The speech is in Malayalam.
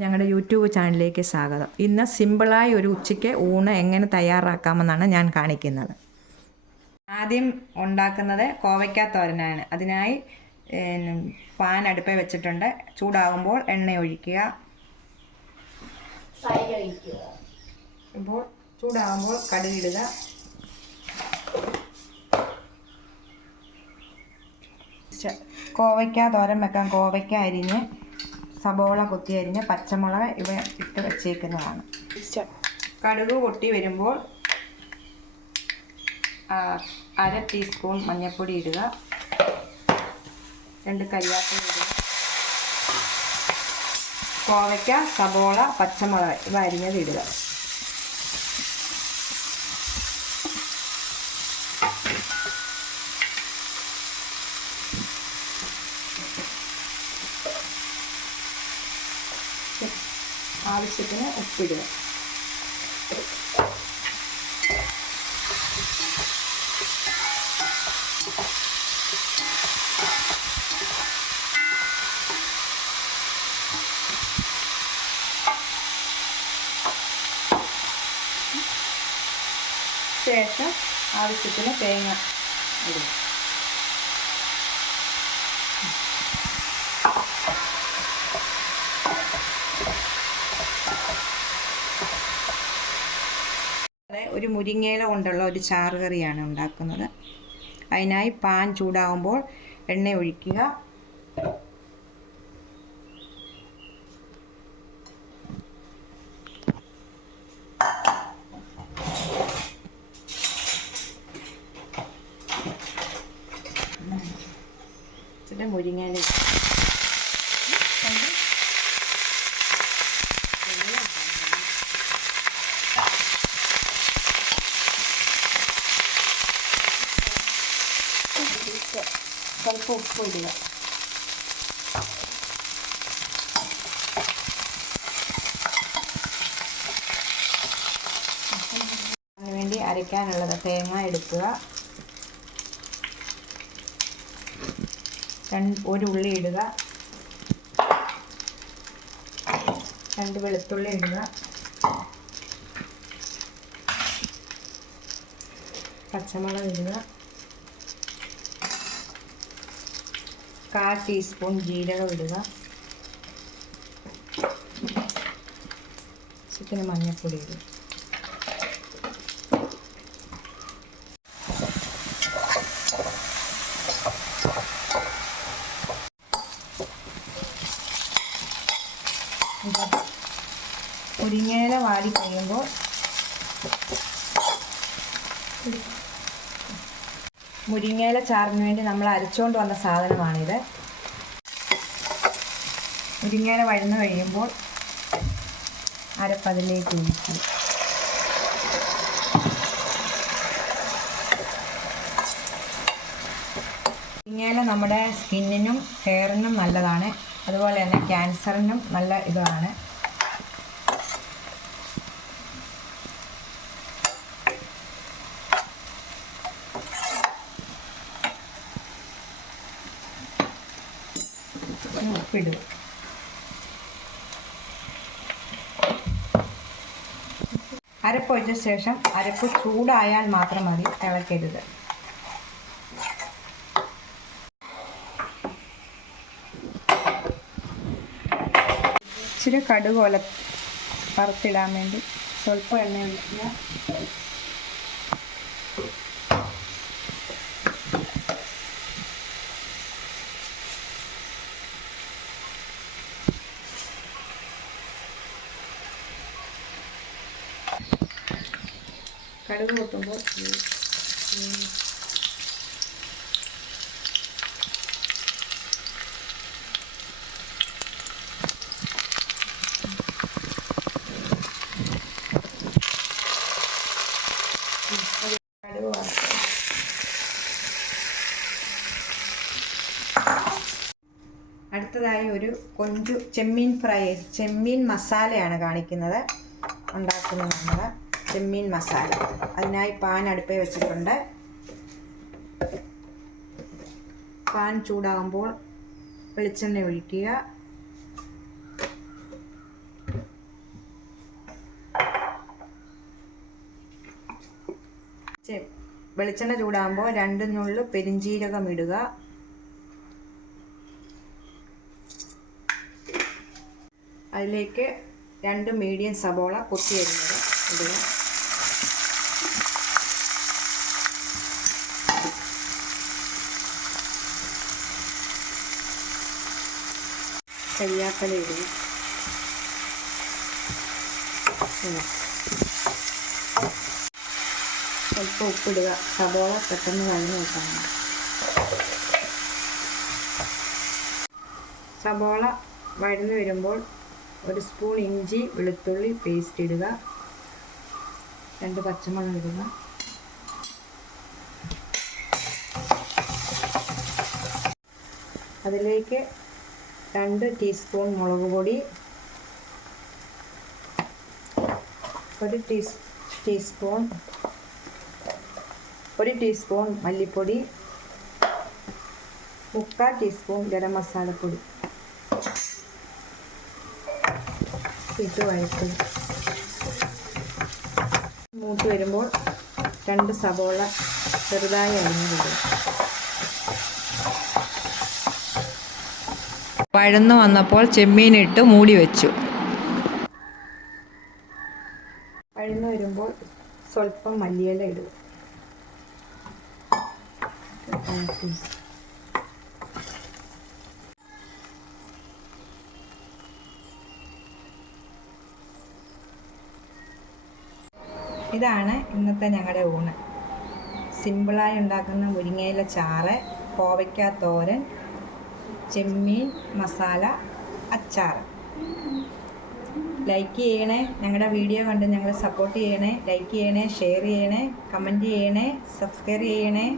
ഞങ്ങളുടെ യൂട്യൂബ് ചാനലിലേക്ക് സ്വാഗതം. ഇന്ന് സിമ്പിളായി ഒരു ഉച്ചയ്ക്ക് ഊണ് എങ്ങനെ തയ്യാറാക്കാമെന്നാണ് ഞാൻ കാണിക്കുന്നത്. ആദ്യം ഉണ്ടാക്കുന്നത് കോവയ്ക്ക തോരനാണ്. അതിനായി പാൻ അടുപ്പിൽ വെച്ചിട്ടുണ്ട്. ചൂടാകുമ്പോൾ എണ്ണ ഒഴിക്കുക. ഇപ്പോൾ ചൂടാകുമ്പോൾ കടുകിടുക. കോവയ്ക്ക തോരൻ വെക്കാൻ കോവയ്ക്ക അരിഞ്ഞ്, സബോള കൊത്തി അരിഞ്ഞ്, പച്ചമുളക് ഇവ ഇട്ട് വെച്ചേക്കുന്നതാണ്. കടുക് പൊട്ടി വരുമ്പോൾ 1/2 ടീസ്പൂൺ മഞ്ഞൾപ്പൊടി ഇടുക. 2 കരിയാപ്പില ഇടുക. കോവയ്ക്ക, സബോള, പച്ചമുളക് ഇവ അരിഞ്ഞത് ഇടുക. ആവശ്യത്തിന് ഉപ്പിടുക. ശേഷം ആവശ്യത്തിന് തേങ്ങ ഇടുക. ഒരു മുരിങ്ങയില കൊണ്ടുള്ള ഒരു ചാറുകറിയാണ് ഉണ്ടാക്കുന്നത്. അതിനായി പാൻ ചൂടാകുമ്പോൾ എണ്ണ ഒഴിക്കുക. മുരിങ്ങയില ಸ್ವಲ್ಪ ഉപ്പ് ഇടുക. അതിനുവേണ്ടി അരയ്ക്കാനുള്ളത് തേങ്ങ എടുക്കുക. 1 ഉള്ളി ഇടുക. 2 വെളുത്തുള്ളി ഇടുക. പച്ചമുളക് ഇടുക. 1/4 ടീസ്പൂൺ ജീരകം ഇടുക. ചിക്കന് മഞ്ഞൾപ്പൊടി ഇടുക. മുരിങ്ങയില വാടി കഴിയുമ്പോൾ മുരിങ്ങയില ചാറിന് വേണ്ടി നമ്മൾ അരച്ചുകൊണ്ട് വന്ന സാധനമാണിത്. മുരിങ്ങയില വഴന്ന് കഴിയുമ്പോൾ അരപ്പതിലേക്ക് ഒഴിക്കുക. മുരിങ്ങയില നമ്മുടെ സ്കിന്നിനും ഹെയറിനും നല്ലതാണ്. അതുപോലെ തന്നെ ക്യാൻസറിനും നല്ല ഇതാണ്. ഉപ്പിടുക. അരപ്പൊഴിച്ച ശേഷം അരപ്പ് ചൂടായാൽ മാത്രം മതി, ഇളക്കരുത്. ഇച്ചിരി കടുക് വറുത്തിടാൻ വേണ്ടി സ്വല്പം എണ്ണ ഒഴിക്കുക. കടുക് പൊട്ടുമ്പോൾ കടുക് വറുക്കുക. അടുത്തതായി ഒരു കൊഞ്ചു ചെമ്മീൻ മസാലയാണ് കാണിക്കുന്നത്. ഉണ്ടാക്കുന്നത് നമ്മൾ ചെമ്മീൻ മസാല. അതിനായി പാൻ അടുപ്പിൽ വെച്ചിട്ടുണ്ട്. പാൻ ചൂടാകുമ്പോൾ വെളിച്ചെണ്ണ ഒഴിക്കുക. വെളിച്ചെണ്ണ ചൂടാകുമ്പോൾ 2 നുള്ളു പെരിഞ്ജീരകം ഇടുക. അതിലേക്ക് 2 മീഡിയം സബോള കൊത്തി അരിഞ്ഞത് ഇടുക. കരിയാപ്പല ഇടുക. സ്വല്പം ഉപ്പിടുക. സബോള പെട്ടെന്ന് വഴന്ന് വെക്കണം. സബോള വഴന്ന് വരുമ്പോൾ 1 സ്പൂൺ ഇഞ്ചി വെളുത്തുള്ളി പേസ്റ്റ് ഇടുക. 2 പച്ചമുളക് ഇടുക. അതിലേക്ക് 2 ടീസ്പൂൺ മുളക് പൊടി, 1 ടീസ്പൂൺ മല്ലിപ്പൊടി, 3/4 ടീസ്പൂൺ ഗരം മസാലപ്പൊടി ഇട്ട് വഴറ്റുക. മൂത്ത് വരുമ്പോൾ 2 സബോള ചെറുതായി അരിഞ്ഞിടുക. വഴന്നു വന്നപ്പോൾ ചെമ്മീനിട്ട് മൂടി വെച്ചു. വഴന്നു വരുമ്പോൾ സ്വല്പം മല്ലിയില ഇടുക. ഇതാണ് ഇന്നത്തെ ഞങ്ങളുടെ ഊണ്. സിമ്പിളായി ഉണ്ടാക്കുന്ന മുരിങ്ങയില ചാറ്, കോവയ്ക്ക തോരൻ, ചെമ്മീൻ മസാല, അച്ചാർ. ലൈക്ക് ചെയ്യണേ. ഞങ്ങളുടെ വീഡിയോ കണ്ട് ഞങ്ങളെ സപ്പോർട്ട് ചെയ്യണേ. ലൈക്ക് ചെയ്യണേ, ഷെയർ ചെയ്യണേ, കമൻറ്റ് ചെയ്യണേ, സബ്സ്ക്രൈബ് ചെയ്യണേ.